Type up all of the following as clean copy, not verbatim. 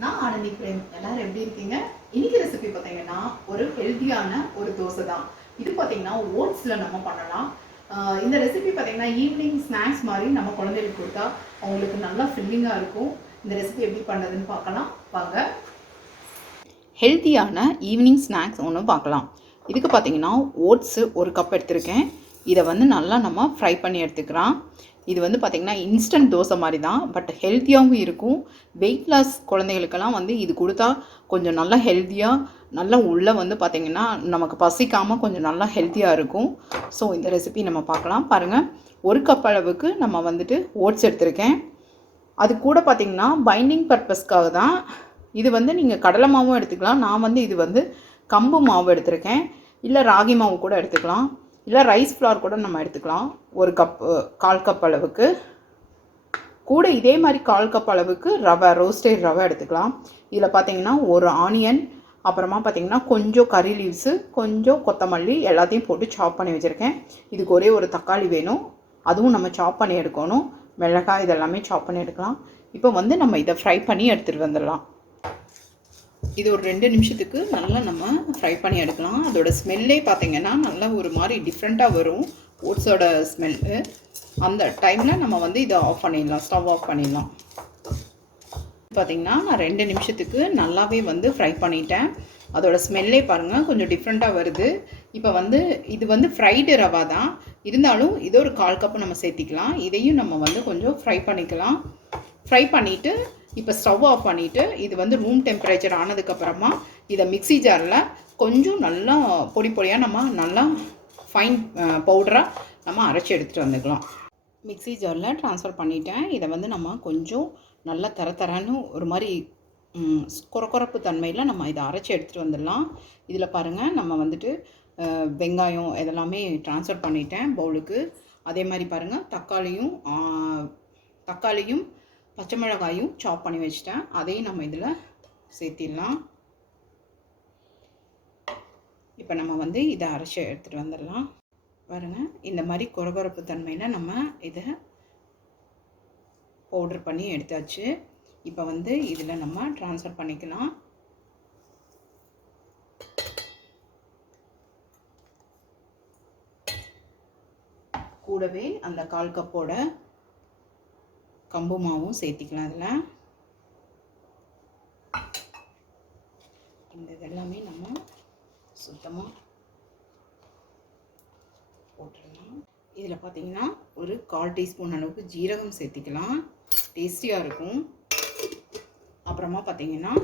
நான் ஆனந்தி பிரேம். எல்லாரும் எப்படி இருக்கீங்க? இன்னைக்கு ரெசிபி பார்த்தீங்கன்னா ஒரு ஹெல்த்தியான ஒரு தோசை தான். இது பார்த்தீங்கன்னா ஓட்ஸில் நம்ம பண்ணலாம். இந்த ரெசிபி பார்த்தீங்கன்னா ஈவினிங் ஸ்நாக்ஸ் மாதிரி நம்ம குழந்தைகளுக்கு கொடுத்தா அவங்களுக்கு நல்லா ஃபில்லிங்காக இருக்கும். இந்த ரெசிபி எப்படி பண்ணுறதுன்னு பார்க்கலாம் வாங்க. ஹெல்த்தியான ஈவினிங் ஸ்நாக்ஸ் ஒன்று பார்க்கலாம். இதுக்கு பார்த்தீங்கன்னா ஓட்ஸு ஒரு கப் எடுத்திருக்கேன். இதை வந்து நல்லா நம்ம ஃப்ரை பண்ணி எடுத்துக்கலாம். இது வந்து பார்த்திங்கன்னா இன்ஸ்டன்ட் தோசை மாதிரி தான், பட் ஹெல்த்தியாகவும் இருக்கும். வெயிட் லாஸ் குழந்தைகளுக்கெல்லாம் வந்து இது கொடுத்தா கொஞ்சம் நல்லா ஹெல்த்தியாக நல்லா உள்ளே வந்து பார்த்திங்கன்னா நமக்கு பசிக்காமல் கொஞ்சம் நல்லா ஹெல்த்தியாக இருக்கும். ஸோ இந்த ரெசிபி நம்ம பார்க்கலாம். பாருங்கள், ஒரு கப் அளவுக்கு நம்ம வந்துட்டு ஓட்ஸ் எடுத்திருக்கேன். அது கூட பார்த்திங்கன்னா பைண்டிங் பர்பஸ்க்காக தான். இது வந்து நீங்கள் கடலை மாவும் எடுத்துக்கலாம். நான் வந்து இது வந்து கம்பு மாவு எடுத்திருக்கேன். இல்லை ராகி மாவு கூட எடுத்துக்கலாம். இல்லை ரைஸ் ஃப்ளார் கூட நம்ம எடுத்துக்கலாம். ஒரு கால் கப் அளவுக்கு கூட இதே மாதிரி கால் கப் அளவுக்கு ரவை, ரோஸ்டட் ரவை எடுத்துக்கலாம். இதில் பார்த்தீங்கன்னா ஒரு ஆனியன், அப்புறமா பார்த்தீங்கன்னா கொஞ்சம் கறி லீவ்ஸு, கொஞ்சம் கொத்தமல்லி எல்லாத்தையும் போட்டு சாப் பண்ணி வச்சுருக்கேன். இதுக்கு ஒரே ஒரு தக்காளி வேணும், அதுவும் நம்ம சாப் பண்ணி எடுக்கணும். மிளகாய் இதெல்லாமே சாப் பண்ணி எடுக்கலாம். இப்போ வந்து நம்ம இதை ஃப்ரை பண்ணி எடுத்துகிட்டு வந்துடலாம். இது ஒரு 2 நிமிஷத்துக்கு நல்லா நம்ம ஃப்ரை பண்ணி எடுக்கலாம். அதோட ஸ்மெல்லே பார்த்திங்கன்னா நல்லா ஒரு மாதிரி டிஃப்ரெண்ட்டாக வரும், ஓட்ஸோட ஸ்மெல்லு. அந்த டைமில் நம்ம வந்து இதை ஆஃப் பண்ணிடலாம், ஸ்டவ் ஆஃப் பண்ணிடலாம். பார்த்திங்கன்னா நான் 2 நிமிஷத்துக்கு நல்லாவே வந்து ஃப்ரை பண்ணிட்டேன். அதோட ஸ்மெல்லே பாருங்கள் கொஞ்சம் டிஃப்ரெண்ட்டாக வருது. இப்போ வந்து இது வந்து ஃப்ரைடு ரவா தான், இருந்தாலும் இது ஒரு 1/4 கப்பு நம்ம சேர்த்திக்கலாம். இதையும் நம்ம வந்து கொஞ்சம் ஃப்ரை பண்ணிக்கலாம். ஃப்ரை பண்ணிவிட்டு இப்போ ஸ்டவ் ஆஃப் பண்ணிவிட்டு இது வந்து ரூம் டெம்பரேச்சர் ஆனதுக்கப்புறமா இதை மிக்ஸி ஜாரில் கொஞ்சம் நல்லா பொடி பொடியாக நம்ம நல்லா ஃபைன் பவுடராக நம்ம அரைச்சி எடுத்துகிட்டு வந்துக்கலாம். மிக்ஸி ஜாரில் ட்ரான்ஸ்ஃபர் பண்ணிட்டேன். இதை வந்து நம்ம கொஞ்சம் நல்லா தரன்னு ஒரு மாதிரி குறக்குறப்பு தன்மையில் நம்ம இதை அரைச்சி எடுத்துகிட்டு வந்துடலாம். இதில் பாருங்கள், நம்ம வந்துட்டு வெங்காயம் இதெல்லாமே ட்ரான்ஸ்ஃபர் பண்ணிட்டேன் பவுலுக்கு. அதே மாதிரி பாருங்கள், தக்காளியும் பச்சை மிளகாயும் சாப் பண்ணி வச்சிட்டேன். அதையும் நம்ம இதில் சேர்த்திடலாம். இப்போ நம்ம வந்து இதை அரைச்சி எடுத்துகிட்டு வந்துடலாம். பாருங்கள், இந்த மாதிரி குறகுறப்பு தன்மையில் நம்ம இதை பவுடர் பண்ணி எடுத்தாச்சு. இப்போ வந்து இதில் நம்ம ட்ரான்ஸ்ஃபர் பண்ணிக்கலாம். கூடவே அந்த 1/4 கப்போட கம்பு மாவும் சேர்த்திக்கலாம். அதில் இந்த இதெல்லாமே நம்ம சுத்தமாக போட்டுடலாம். இதில் பார்த்திங்கன்னா ஒரு 1/4 டீஸ்பூன் அளவுக்கு ஜீரகம் சேர்த்திக்கலாம், டேஸ்டியாக இருக்கும். அப்புறமா பார்த்திங்கன்னா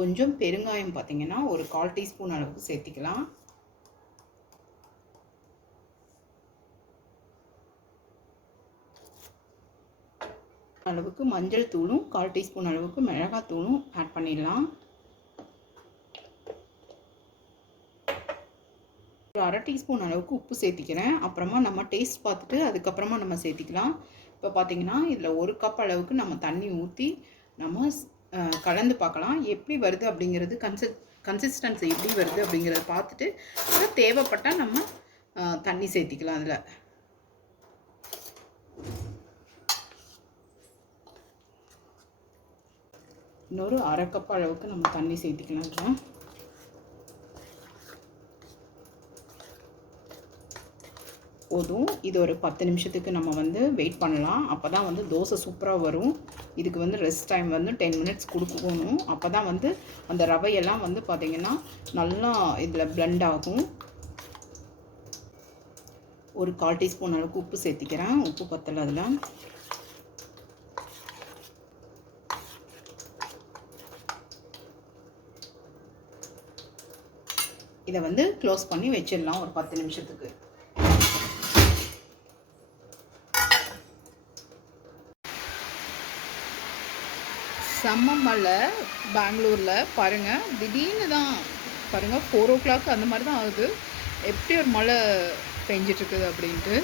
கொஞ்சம் பெருங்காயம் பார்த்திங்கன்னா ஒரு 1/4 டீஸ்பூன் அளவுக்கு சேர்த்திக்கலாம். அளவுக்கு மஞ்சள் தூளும் 1/4 டீஸ்பூன் அளவுக்கு மிளகாய் தூளும் ஆட் பண்ணிடலாம். ஒரு 1/2 டீஸ்பூன் அளவுக்கு உப்பு சேர்த்திக்கிறேன். அப்புறமா நம்ம டேஸ்ட் பார்த்துட்டு அதுக்கப்புறமா நம்ம சேர்த்திக்கலாம். இப்போ பார்த்திங்கன்னா இதில் ஒரு கப் அளவுக்கு நம்ம தண்ணி ஊற்றி நம்ம கலந்து பார்க்கலாம் எப்படி வருது அப்படிங்கிறது. கன்சிஸ்டன்சி எப்படி வருது அப்படிங்கிறத பார்த்துட்டு தேவைப்பட்டால் நம்ம தண்ணி சேர்த்திக்கலாம். அதில் இன்னொரு 1/2 கப் அளவுக்கு நம்ம தண்ணி சேர்த்திக்கலாம். போதும். இது ஒரு 10 நிமிஷத்துக்கு நம்ம வந்து வெயிட் பண்ணலாம். அப்போ தான் வந்து தோசை சூப்பராக வரும். இதுக்கு வந்து ரெஸ்ட் டைம் வந்து 10 மினிட்ஸ் கொடுக்கணும். அப்போ தான் வந்து அந்த ரவையெல்லாம் வந்து பார்த்திங்கன்னா நல்லா இதில் பிளெண்ட் ஆகும். ஒரு 1/4 டீஸ்பூன் அளவுக்கு உப்பு சேர்த்திக்கிறேன். உப்பு பத்தலை அதில். இதை வந்து க்ளோஸ் பண்ணி வச்சிடலாம் ஒரு 10 நிமிஷத்துக்கு. செம்ம மழை பெங்களூரில் பாருங்கள். திடீர்னு தான் பாருங்கள் 4 o'clock அந்த மாதிரி தான் ஆகுது. எப்படி ஒரு மழை பெஞ்சிட்ருக்குது அப்படின்ட்டு.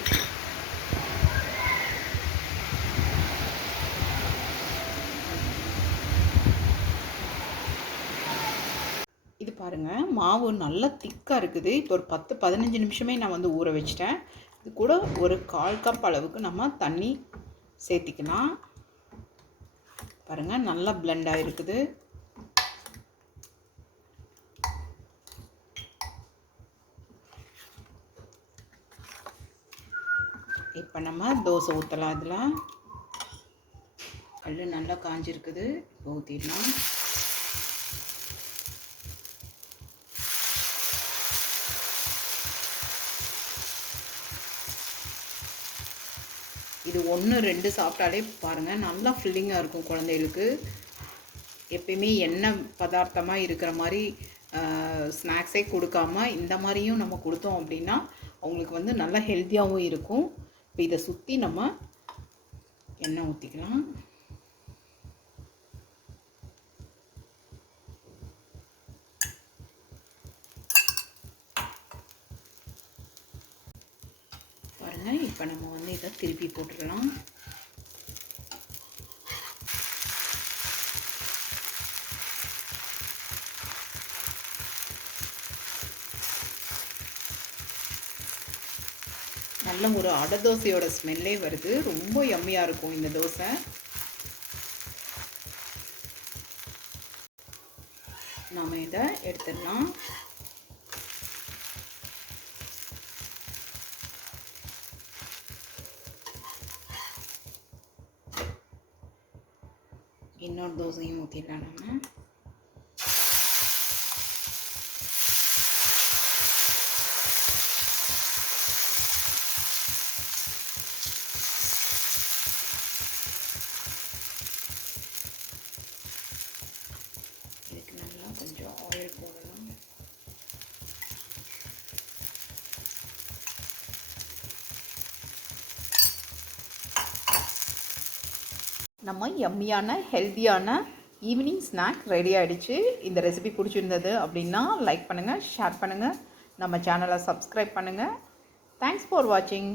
இது பாருங்கள், மாவு நல்லா திக்காக இருக்குது. இப்போ ஒரு 10-15 நிமிஷமே நான் வந்து ஊற வச்சிட்டேன். இது கூட ஒரு 1/4 கப் அளவுக்கு நம்ம தண்ணி சேர்த்திக்கலாம். பாருங்கள், நல்லா பிளெண்ட் ஆகிருக்குது. இப்போ நம்ம தோசை ஊற்றலாம். அதில் கல் நல்லா காஞ்சிருக்குது. இப்போ ஊற்றிடலாம். இது 1 2 சாப்பிட்டாலே பாருங்கள் நல்லா ஃபில்லிங்காக இருக்கும். குழந்தைகளுக்கு எப்பயுமே எண்ணெய் பதார்த்தமாக இருக்கிற மாதிரி ஸ்நாக்ஸே கொடுக்காம இந்த மாதிரியும் நம்ம கொடுத்தோம் அப்படின்னா அவங்களுக்கு வந்து நல்லா ஹெல்த்தியாகவும் இருக்கும். இப்போ இதை சுற்றி நம்ம எண்ணெய் ஊற்றிக்கலாம். பாருங்கள், இப்போ நம்ம வந்து இதை திருப்பி போட்டுடலாம். நல்ல ஒரு அடை தோசையோட ஸ்மெல்லே வருது. ரொம்ப யம்மியாக இருக்கும் இந்த தோசை. நாம் இதை எடுத்துடலாம். இன்னொரு தோசையும் ஊற்றிடலாம் நம்ம. இதுக்கு நல்லா கொஞ்சம் ஆயில் போடலாம். நம்ம யம்மியான ஹெல்த்தியான ஈவினிங் ஸ்நாக் ரெடி ஆகிடுச்சு. இந்த ரெசிபி பிடிச்சிருந்தது அப்படின்னா லைக் பண்ணுங்கள், ஷேர் பண்ணுங்கள், நம்ம சேனலை சப்ஸ்கிரைப் பண்ணுங்கள். தேங்க்ஸ் ஃபார் வாட்சிங்.